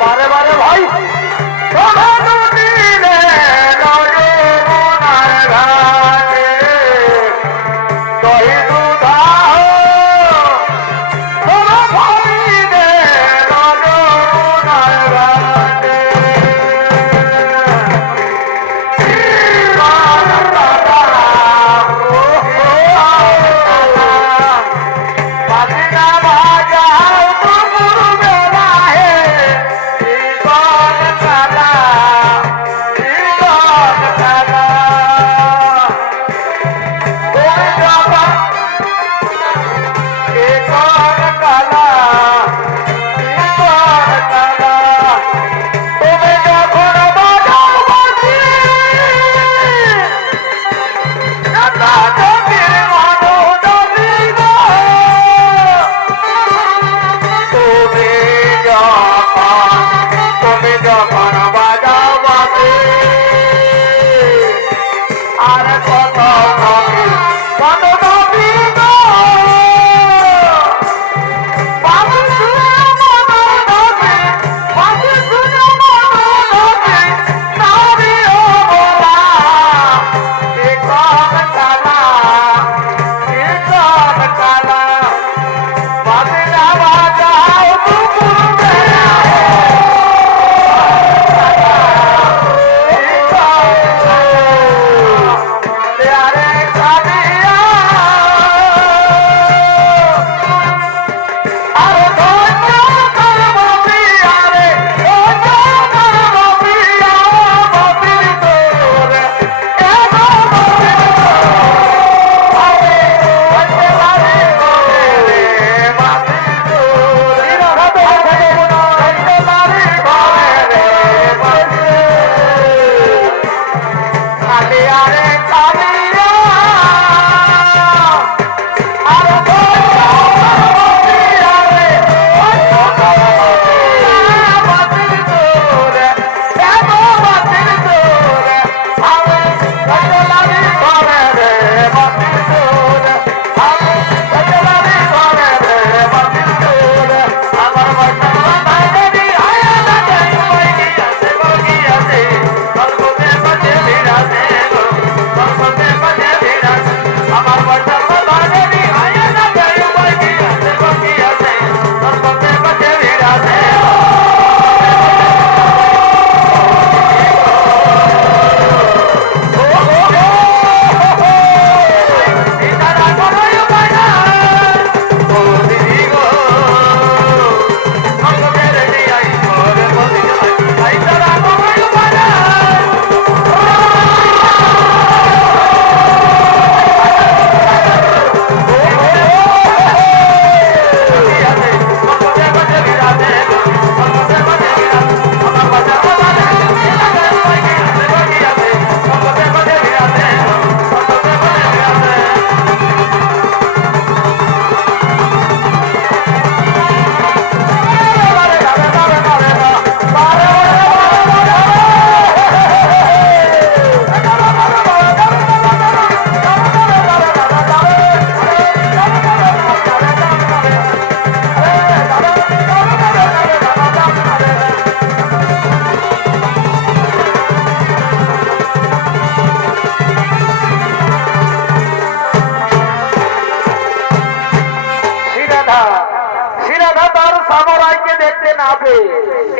বারে বারে ভাই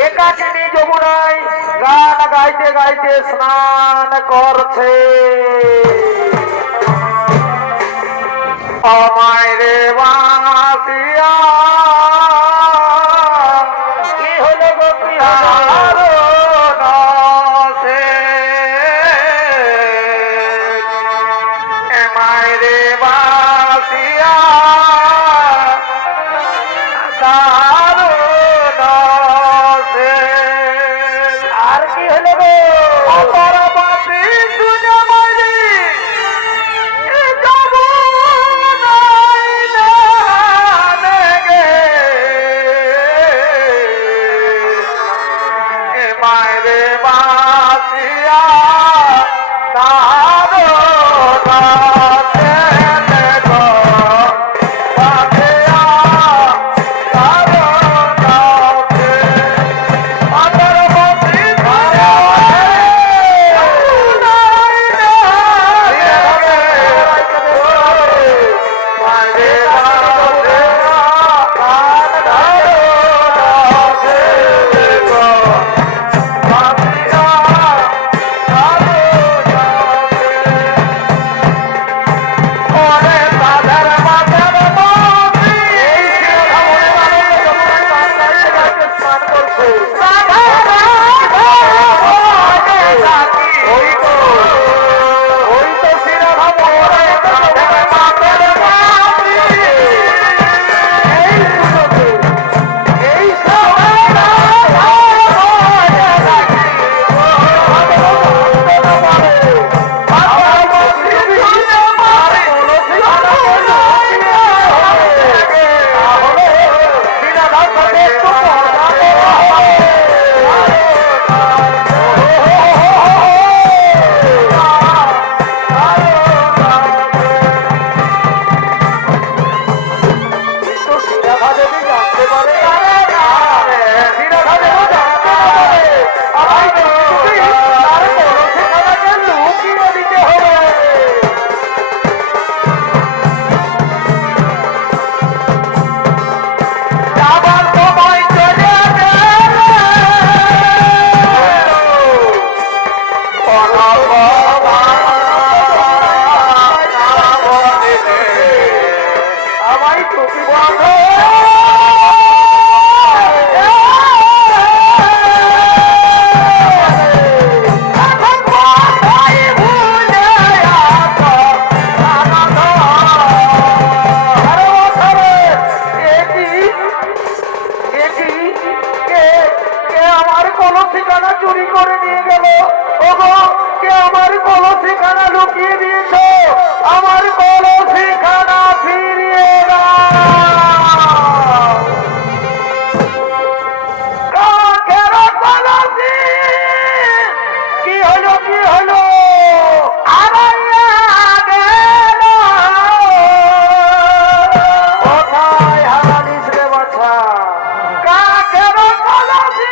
একাকিনী যমুনায় গান গাইতে গাইতে স্নান করছে। আমায় রে বাসিয়া কি হলো গো আমায় রে বাসিয়া আর কি হলো গো ওগো কে আমার কলসি খানা লুকিয়ে দিয়েছো, আমার কলসি খানা ফিরিয়ে দাও। কাকের কলসি কি হলো কি হলো, কোথায় হারালিস রে বাছা? কাকের কলসি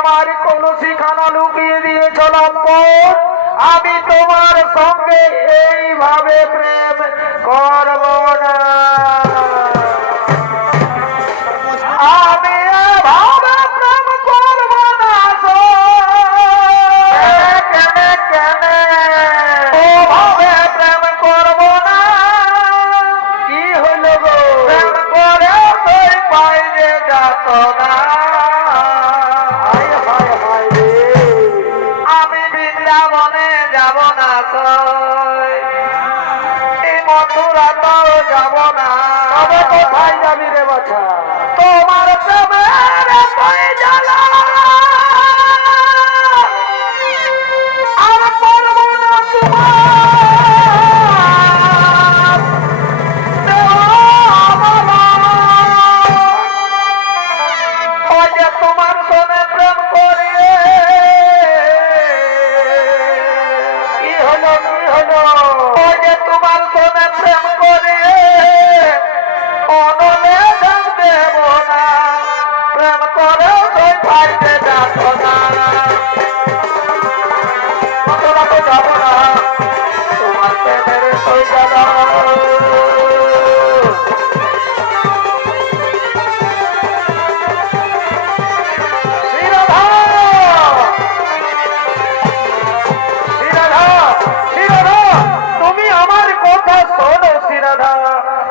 আমার কলসি খানা লুকিয়ে দিয়েছ লম্পট, আমি তোমার সঙ্গে এইভাবে প্রেম করব না। আমি এভাবে প্রেম করব না। কেনে কেনে ওভাবে প্রেম করব না। কি হলো গো, প্রেম করে তুই পাইলে যাত না। যাব না এই মথুরা তো যাব না। তবে কোথায় যাবি রে বাছা? তোমার প্রেমের জ্বালা আর পারব না তোমার ওই যে তোমার সনে প্রেম করিয়ে ওই যে তোমার সনে প্রেম করে অনলে দাম দেব না। প্রেম করে তুই পাইতে যাত না। তোরা তো যাব না তোমার প্রেমের তুই জ্বালা।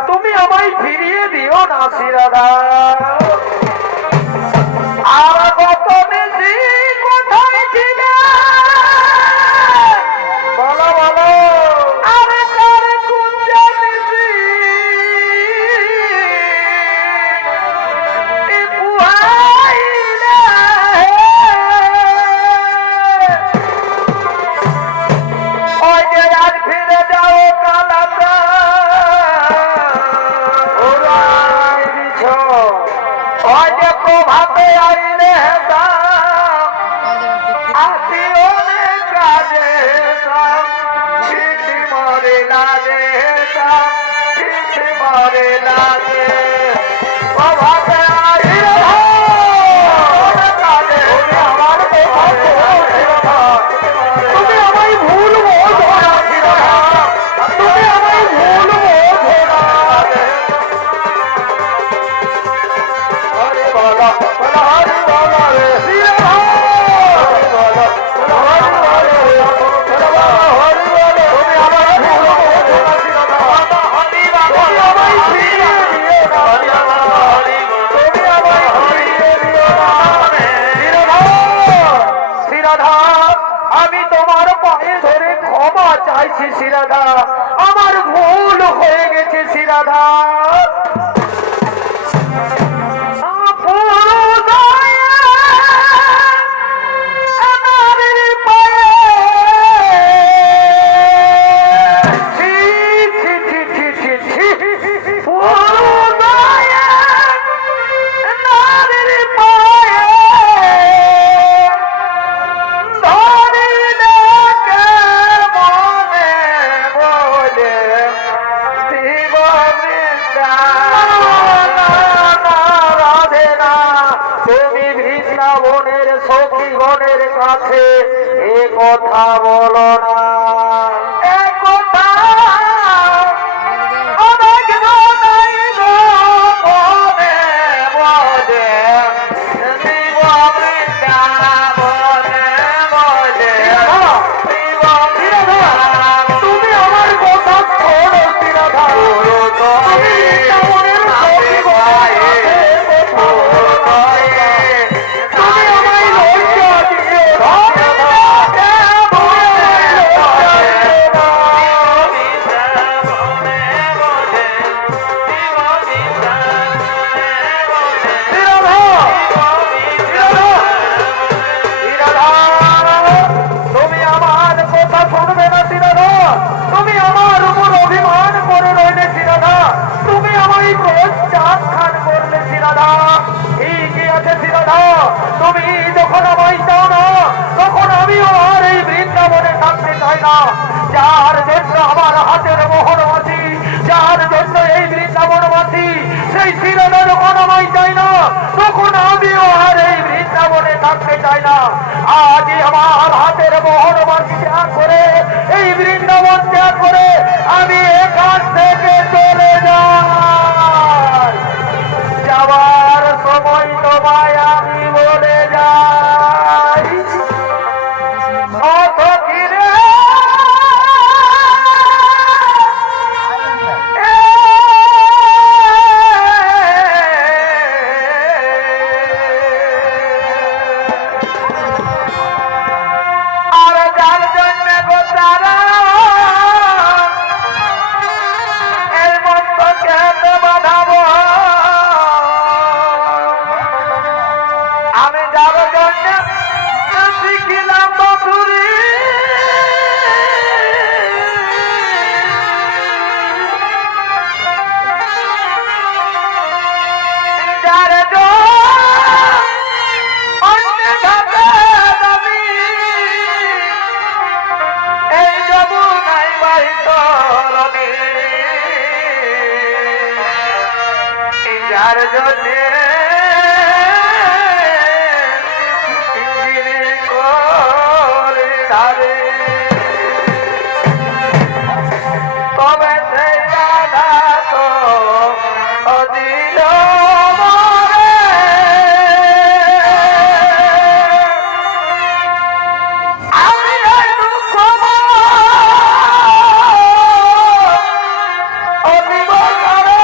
তুমি আমায় ফিরিয়ে দিও না শ্রীরাধা। আর কত বেশি কোথায় ছিলে বলো বলো। আরে কার কুঞ্জে বেশি পুহাইলে ওই যে আজ ফিরে যাও কালাতা প্রভাতে আইলে আতিও কাজে চিঠি মরে লাগে চিঠি মরে লাগে প্রভাতে আইলে কাজে আমার তুমি আমায় ভুল বোঝো, তুমি আমায় ভুল বোঝো। আমি তোমার পায়ে ধরে ক্ষমা চাইছি শ্রীরাধা, আমার ভুল হয়ে গেছে শ্রীরাধা। কাছে এ কথা বলো না, এ কথা অনেক নাই গো বনে বনে জীব বৃন্দাবনে বনে জীব বৃন্দাবন। তুমি আমার কথা শোনো শ্রীরাধা, তুমি বৃন্দাবনের সখী গোপালের কথা বলো না। তুমি আমায় লজ্জা দিও না, তুমি আমার কথা শুনবে না শ্রীরাধা, তুমি আমার উপর অভিমান করে রইলে শ্রীরাধা, তুমি আমায় প্রত্যাখ্যান করলে শ্রীরাধা। ঠিকই আছে শ্রীরাধা, তুমি যখন আমায় চাও না তখন আমিও আর এই বৃন্দাবনে থাকতে চাই না। যার জন্য আমার হাতের মোহনবাসী, যার জন্য এই বৃন্দাবনবাসী, সেই শ্রীরাধা যখন আমায় চাই না তখন আমিও আর এই বৃন্দাবনে থাকতে চাই না। আজই আমার হাতের মোহনবাসী ত্যাগ করে, এই বৃন্দাবন ত্যাগ করে আমি এখান থেকে চলে যাই। যাওয়ার সময় তোমায় আমি বলে যাই, কত কিরে আর যার জন্য গো তারা এই মস্ত কেন বাঁধাবো, আমি যার জন্য শিখিলাম মধুরী, যার অন্য ঘাটে দাবি এই যমুনাই বাহিত রবি, যার জন্যে ধারে তবে সেই রাধা তো অদিল মরে, আমি এই দুঃখ অদিব করে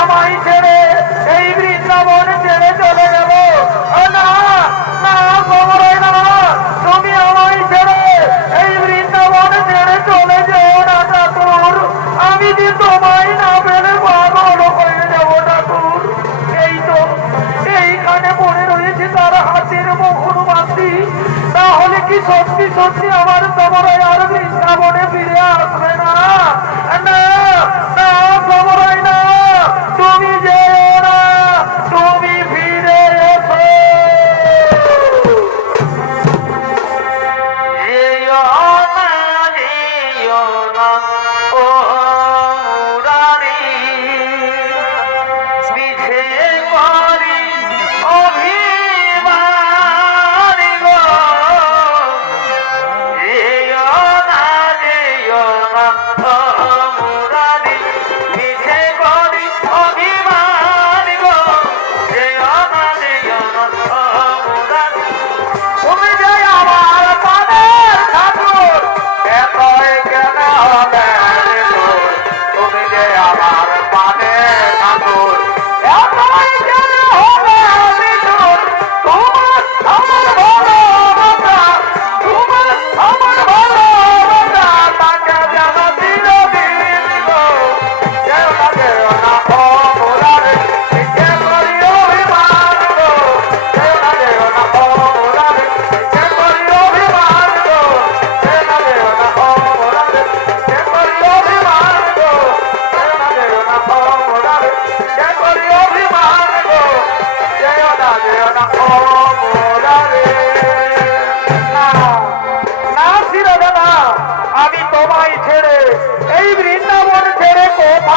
আমায় ছেড়ে এই বৃন্দাবন ছেড়ে চলে যাব না, না খবরাই না, তুমি আমায় ছেড়ে এই বৃন্দাবন ছেড়ে চলে যাও না ঠাকুর, আমি যে তোমায় না পেলে পাগল হয়ে যাব ঠাকুর। এই তো এইখানে পড়ে রয়েছে তার হাতের মোহনবাসী, তাহলে কি সত্যি সত্যি আমার খবরাই আর বৃন্দাবনে ফিরে আসবে না? না না খবরাই না, তুমি যেও না, তুমি ফিরে এসো। যেও না, যেও না ও রানী, বিধে করি অভিমান গো, যেও না, যেও না ও রানী, বিধে করি অভিমান।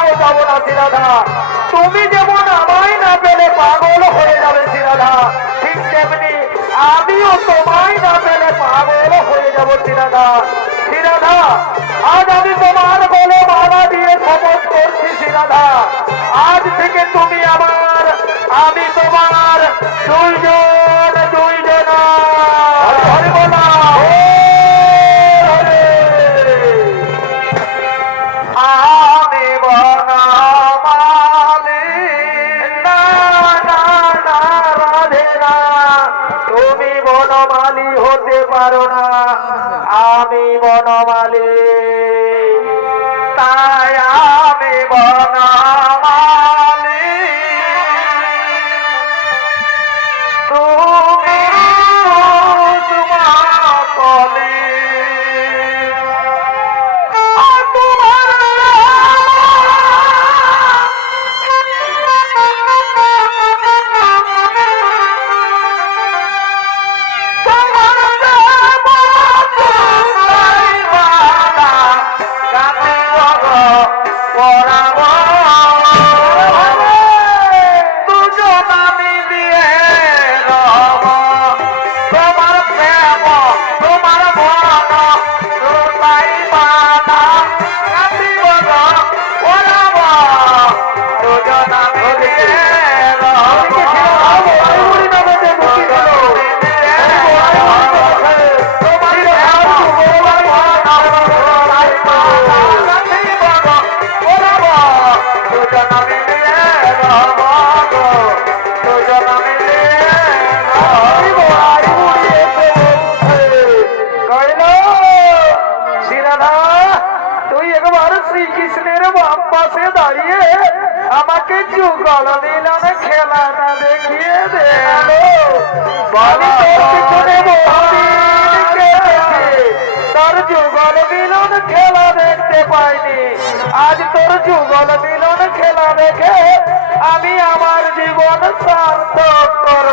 আমিও যাবো না শ্রীরাধা। তুমি যেমন আমায় না পেলে পাগল হয়ে যাবে শ্রীরাধা, ঠিক তেমনি আমিও তোমায় না পেলে পাগল হয়ে যাবো শ্রীরাধা। শ্রীরাধা, আজ আমি তোমার গলে মালা দিয়ে শপথ করছি শ্রীরাধা, আজ থেকে তুমি আমার, আমি তোমার, দুইজন দুইজনা। হরি বল না। আমি বনমালী, না না না রাধে না, তুমি বনমালী হতে পারো না, আমি বনমালী, তাই আমি বনমালী, তুমি তোমালি। শ্রীকৃষ্ণের বাম পাশে দাঁড়িয়ে আমাকে যুগল মিলন খেলাটা দেখিয়ে দে। তোর যুগল মিলন খেলা দেখতে পাইনি, আজ তোর যুগল মিলন খেলা দেখে আমি আমার জীবন সার্থক করব।